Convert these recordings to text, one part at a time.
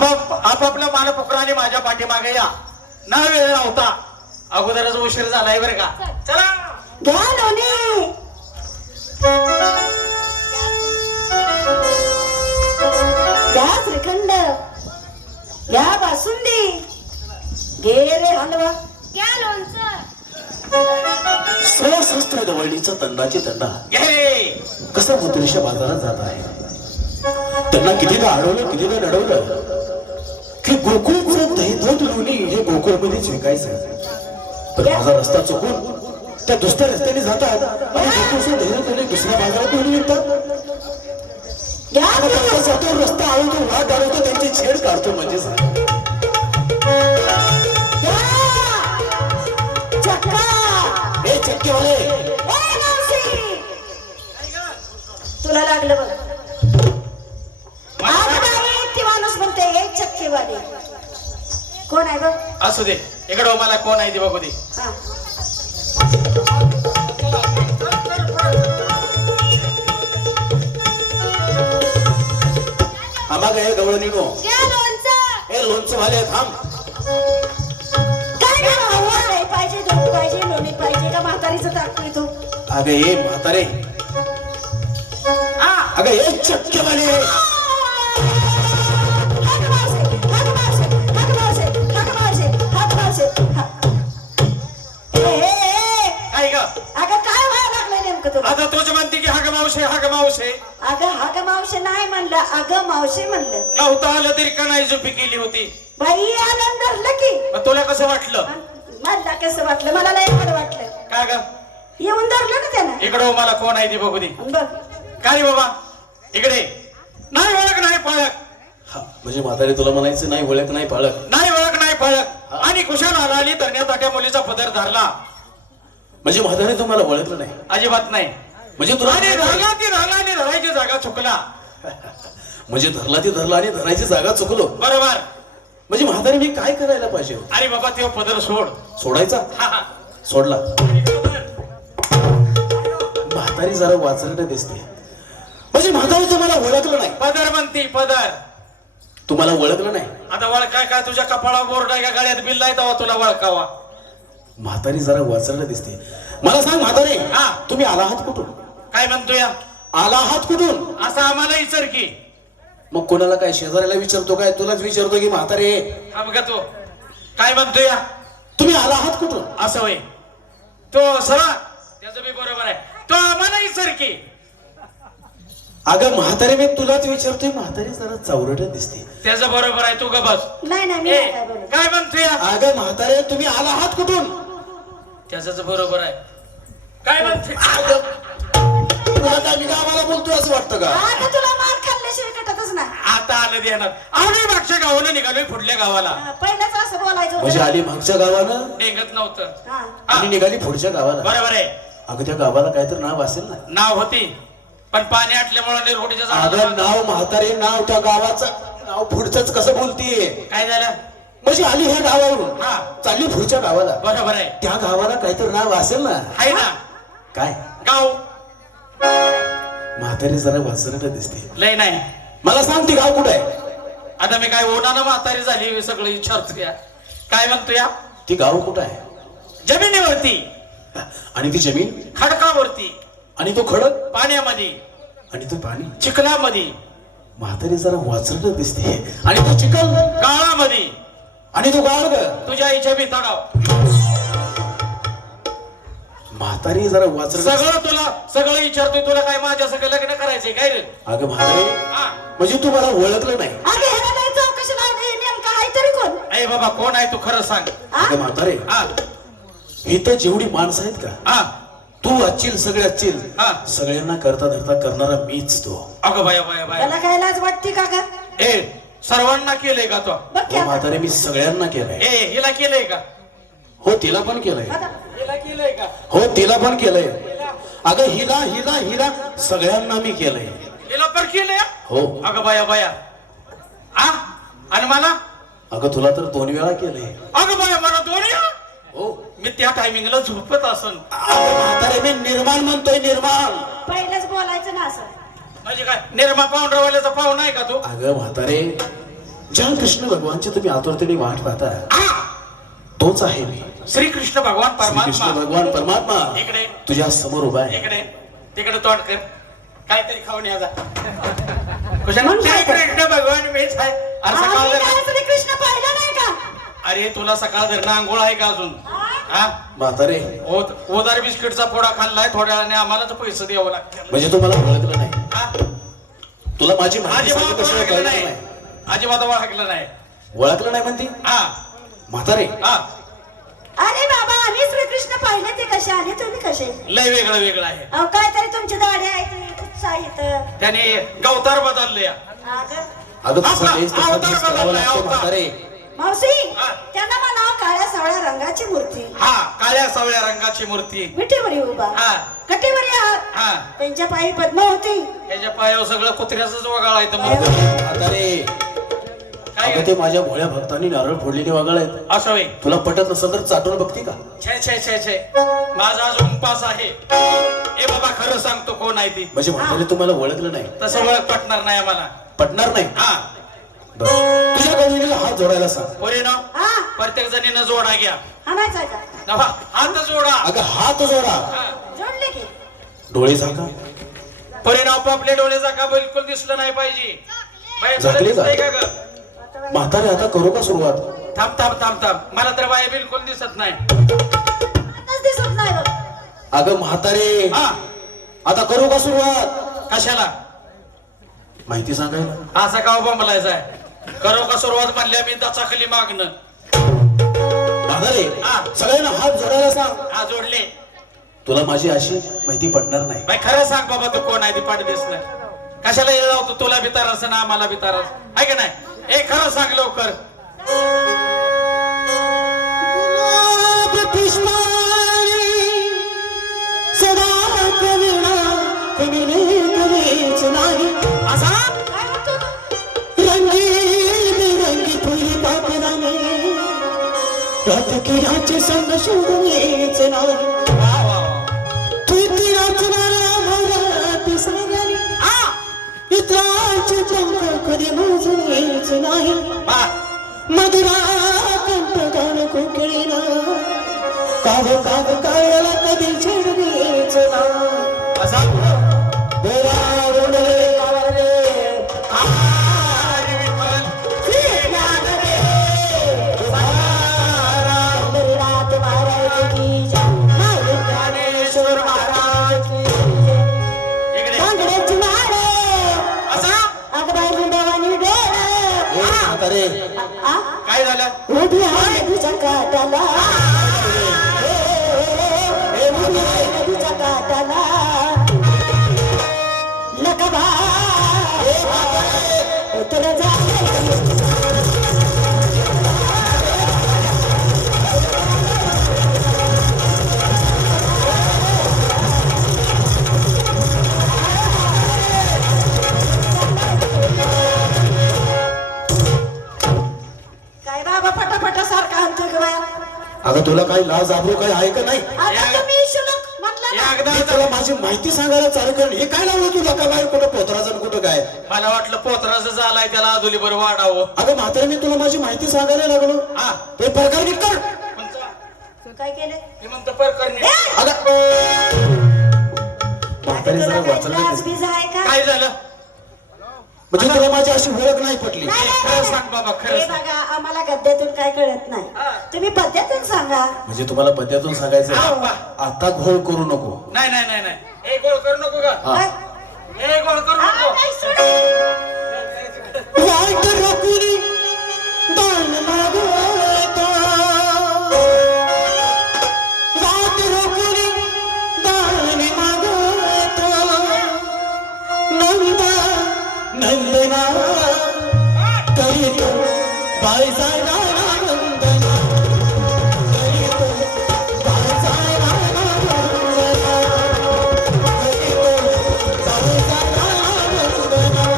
आपापल्या मानपुत्राने माझ्या पाठीमागे या. ना वेळ नव्हता, अगोदरच उशीर झालाय बरं का. चला घ्या लोणी, घ्या श्रीखंड, घ्या बासुंदी, घे रे हलवा, घ्या लोणचं. सहस्त्र गवळणीचा तंडाची तंडा घे रे. कसं मुद्रेशा बाजारात जात आहे. त्यांना कितीदा अडवलं, कितीदा लढवलं की गोकुळचं दही दूध लोणी हे गोकुळमध्येच विकायचं. तर माझा रस्ता चुकून त्या दुसऱ्या रस्त्याने जातात आणि गोकुळचं दही दूध लोणी दुसऱ्या बाजारात घेऊन येतात. घ्या जातो रस्ता आवडतो, वाट आवडतो, त्यांची छेड काढतो म्हणजे चक्का, हे चक्केवाले तुला लागलं बघ. ती माणूस म्हणते एक चक्केवाली कोण आहे बघ. असू दे, इकडं मला कोण आहे ते बघू दे. हा. आम्हा काय गवळणीनो, घ्या लोणचं. हे लोणचं वाले थांब. काय नाही पाहिजे, दूध पाहिजे, लोणी पाहिजे का म्हातारीचं टाकतोय तो. अगं ये म्हातारे, अगं ये चक्केवाले. काय ग? अगं काय व्हायला लागलंय नेमकं तुला. आता तुझं म्हणते की हाग मावशे, हाग मावशे. अगं हा ग मावशी नाही म्हणलं, अगं मावशी म्हणलं. नव्हतं आलं तरी का नाही झोपी केली होती. बाई आनंद धरलं की. मग तुला कसं वाटलं? मला कसं वाटलं, मला लय बरं वाटलं. काय ग? येऊन धरलं ना त्यानं. इकडं मला कोण आहे ते बघू दे. बघ काय रे बाबा, इकडे नाही ओळख नाही पाळक. हा, म्हणजे म्हातारे तुला म्हणायचं नाही ओळख नाही पाळक. नाही ओळख नाही पाळक आणि कुशाल आला धरण्यात त्या मुलीचा पदर धरला. म्हणजे म्हातारे तुम्हाला ओळखलं नाही. अजिबात नाही. म्हणजे तुला आणि धरला ती धरला आणि धरायची जागा चुकला. म्हणजे धरला ती धरला आणि धरायची जागा चुकलो. बरोबर. म्हणजे म्हातारे मी काय करायला पाहिजे. अरे बाबा ते पदर सोड. सोडायचा, हा. सोडला. म्हातारी जरा वाचरट दिसते. म्हणजे म्हातारी तुम्हाला ओळखलं नाही. पदर म्हणती पदर. तुम्हाला ओळखलं नाही. आता वळखाय काय तुझ्या कपाळा बोर्ड आहे का गळ्यात बिल आहे तेव्हा तुला वळखावा. म्हातारी जरा वाचरट दिसते. मला सांग म्हातारे, हा. तुम्ही आला आहात कुठून. काय म्हणतोय आला आहात कुठून. असं आम्हाला विचार की. मग कोणाला काय शेजाऱ्याला विचारतो काय, तुलाच विचारतो की म्हातारे हा बघा तो काय म्हणतोय तुम्ही आला आहात कुठून. असं होय. तो सरा त्याचं बी बरोबर आहे. तो आम्हाला विचार की. अगं म्हातारे मी तुलाच विचारतोय. म्हातारी जरा चावरट दिसते. त्याचं बरोबर आहे. तू ग बस. नाही नाही मी ए, नाही काय बोलत. काय म्हणतोय अगं म्हातारे तुम्ही आला आहात कुठून. त्याच बरोबर आहे. काय म्हणतोय तुला काय मी गावाला बोलतोय असं वाटतं का. आता तुला मार खाल्ल्याशिवाय कटतच नाही. आता आलं ध्यानात. आम्ही मागच्या गावानं निघालोय पुढल्या गावाला. पहिल्याच असं बोलायचं म्हणजे होतं. आली मागच्या गावानं निघत नव्हतं. हा. आणि निघाली पुढच्या गावाला. बरोबर आहे. अगं त्या गावाला काहीतरी नाव असेल ना. नाव होती पण पाणी आटल्यामुळे निरगुडीच्या अगं झाडाला नाव म्हातारे नाव त्या गावाचं नाव पुढचंच कसं बोलतीये. काय झालं. म्हणजे आली ह्या गावावरून हा. चालली पुढच्या गावाला. बरोबर आहे. त्या गावाला काहीतरी नाव असेल ना. आहे ना काय. गाव. म्हातारी जरा वासरट दिसते. लय नाही. मला सांग ती गाव कुठे आहे. आता मी काय ओढाना म्हातारी झाली सगळं विचारतो या. काय म्हणतो या. ती गाव कुठं आहे. जमिनीवरती. आणि ती जमीन. खडकावरती. आणि तो खडक. पाण्यामध्ये. आणि तो पाणी. चिखलामध्ये. म्हातारी जरा वाचरट दिसते. आणि तो चिखल. गाळामध्ये. आणि तो गाळ ग. तुझ्या आईच्या भिताडाव. म्हातारी जरा वाचरट. सगळं तुला सगळं विचारतोय. तुला काय माझ्या सगळं लग्न करायचंय काय रे. अगं म्हातारे हा. म्हणजे तू मला ओळखलं नाही. अगं ह्याला लय चौकशी लावली. नेमका आहे तरी कोण. अरे बाबा कोण आहे तू खरं सांग. अगं म्हातारे हा इथं जेवढी माणसं आहेत का हा तू अच्छील सगळे अच्छील. हा. सगळ्यांना करता धरता करणारा मीच तो. अगं बाया बाया बाया. त्याला काय लाज वाटते का ग. ए सर्वांना केलंय का तो. बघ की हो आता. म्हातारे मी सगळ्यांना केलंय. ए हिला केलंय का. हो तिला पण केलंय. आता. हिला केलंय का. हो तिला पण केलंय. अगं हिला हिला हिला सगळ्यांना मी केलंय. हिला पण केलंय. हो. अगं बाया बाया. आ आणि मला. अगं तुला तर 2 वेळा केलंय. अगं बाया मला दोन्ही. हो. मी त्या टायमिंगला झोपत असन. अगं म्हातारे मी निर्माण म्हणतोय निर्माण. पहिलंच बोलायचं ना असं. म्हणजे काय निर्मा पाहुणरावाल्याचा पाहुणा आहे का तू. अगं म्हातारे ज्या कृष्ण भगवानची तुम्ही आतुरतेने वाट पाहता तोच आहे मी. श्रीकृष्ण भगवान श्रीकृष्ण परमात्मा. भगवान परमात्मा इकडे तुझ्या समोर उभा आहे. इकडे तिकडे तोंड कर, काहीतरी खाऊन या जा. मग काय कर? श्रीकृष्ण भगवान मीच आहे. अरे सकाळ आम्ही धरणं- काय श्रीकृष्ण पाहिलं नाही का? अरे तुला सकाळ धरणं आंघोळ आहे का अजून? हा म्हातारे ओदार बिस्किटचा पोडा खाल्लाय, थोड्या वेळाने आम्हालाच पैसे द्यावं लागतं. म्हणजे तुम्हाला ओळखलं नाही. हा? तुला माझी माहिती अजिबात सांगितलं कशाला ओळखलं कळलं नाही, नाही. अजिबात ओळखलं नाही. ओळखलं नाही म्हणते हा म्हातारे. हा अरे बाबा आम्ही श्रीकृष्ण पाहिले ते कसे आणि तुम्ही कसे? लय वेगळं वेगळं आहे. अहो काहीतरी तुमची दाढी आहे ती उत्साहित. त्याने गवतार बदलले. अगं तसं आपला तेच तसं अवतार तेच करावं बदललाय, लागतं अवतार. म्हातारे. मावशी हा. त्यांना म्हणा काळ्या सावळ्या रंगाची मूर्ती, हा काळ्या सावळ्या रंगाची मूर्ती. विठीवरी उभा, हा. कटीवरी हात, हा त्यांच्या पायी पद्म होती. त्याच्या पायावर सगळं कुत्र्याच वगाळ आहे. तर पायावर- मग म्हातारे काय अगं ते माझ्या भोळ्या भक्तांनी नारळ फोडलेले वगळ आहेत. असं होय. तुला पटत नसेल तर चाटून बघती का? छे छे छे छे माझा आज उपास आहे. ए बाबा खरं सांगतो कोण आहे ती. म्हणजे म्हातारे तुम्हाला ओळखलं नाही, तसं ओळख पटणार नाही आम्हाला. पटणार नाही. हा बरं. तुझ्या गवळणीला हात जोडायला सांग. पोरीनो हा प्रत्येक जणीनं जोडा घ्या. हाणायचा का? नवा हात जोडा. अगं हात जोडा. हा. जोडले की डोळे झाका. पोरीनो आपापले डोळे जागा बिलकुल दिसलं नाही पाहिजे. बाई तुला झाकले का? दिसतंय का ग? म्हातारे आता करू का सुरुवात? थांब थांब थांब थांब मला तर बाई बिलकुल दिसत नाही. आताच दिसत नाही बघ. अगं म्हातारे हा आता करू का सुरुवात? कशाला माहिती सांगायला. असा का बोंबलायचा आहे? करू का सुरुवात म्हणल्या मी दचाखाली मागणं. म्हातारे हा. सगळ्यांना हात जोडायला सांग. हा जोडले. तुला माझी अशी माहिती पडणार नाही. बाई खरं सांग बाबा तू कोण आहे ती पाठ दिसलं. कशाला ये जाऊ तुला बी तारास ना आम्हाला बी तारास आहे का नाही? ए खरं सांग लवकर. असा काय म्हणतो तू? वा वा वा. वा. मधुरा कंठ गाण कोकिळीला काव काव काळला कधी चिडलीच ना असा बोरा उडले कावरे हरी विठ्ठल. पंढरीनाथ महाराज की जय ज्ञानेश्वर महाराज की जय. इकडे बांगड्याची माळ असा अगबाई गुंडावानी डोळ म्हातारे काय झालं? उभी आहे नदीच्या काठाला उभी आहे नदीच्या काठाला नका तुला काय बाबा फटाफटा सारखा आणतोय ग बाया? अगं तुला काही लाज आबरू काही आहे का नाही? आता तुम्ही शुल्क म्हटलं ना. एकदा मी तुला माझी माहिती सांगायला चालू कर. हे काय लावलं तुला का बाहेर कुठं पोतराचं कुठं काय? मला वाटलं पोतराचं झालाय त्याला अधुली बरं वाढावं. अगं म्हातारे मी तुला माझी माहिती सांगायला लागलो. हा ते प्रकार नीट कर. काय केलं? मी म्हणतो परकरणी. अगं म्हातारे जरा तुला वाचलं काही लाज नाही. बीज आहे का? काय झालं? म्हणजे तुला माझी अशी ओळख नाही पटली. नाही, नाही, खरं नाही. सांग बाबा, खरं हे सांग. बघा आम्हाला गद्यातून काय कळत नाही. हा. तुम्ही पद्यातून सांगा. म्हणजे तुम्हाला पद्यातून सांगायचं हा, आहे. बा. आता घोळ करू नको. नाही नाही नाही नाही. हे गोळ करू नको का? हा. काय? हे गोळ करू हा, नको. नाही, सोड. वाट रोखुनी दान मागतो वाट रोखुनी दान मागतो नंदा नंदना करीतो बाळसाहेबा वंदना करीतो बाळसाहेबा वंदना करीतो बाळसाहेबा वंदना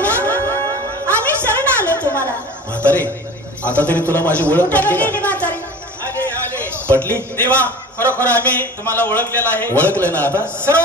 आम्ही शरण आलो तुम्हाला. म्हातारे आता तरी तुला माझी ओळख कुठे पटली गेली का? म्हातारी? आले आले पटली देवा खरोखर आम्ही तुम्हाला ओळखलेलं आहे ओळखलं ना आता सर्व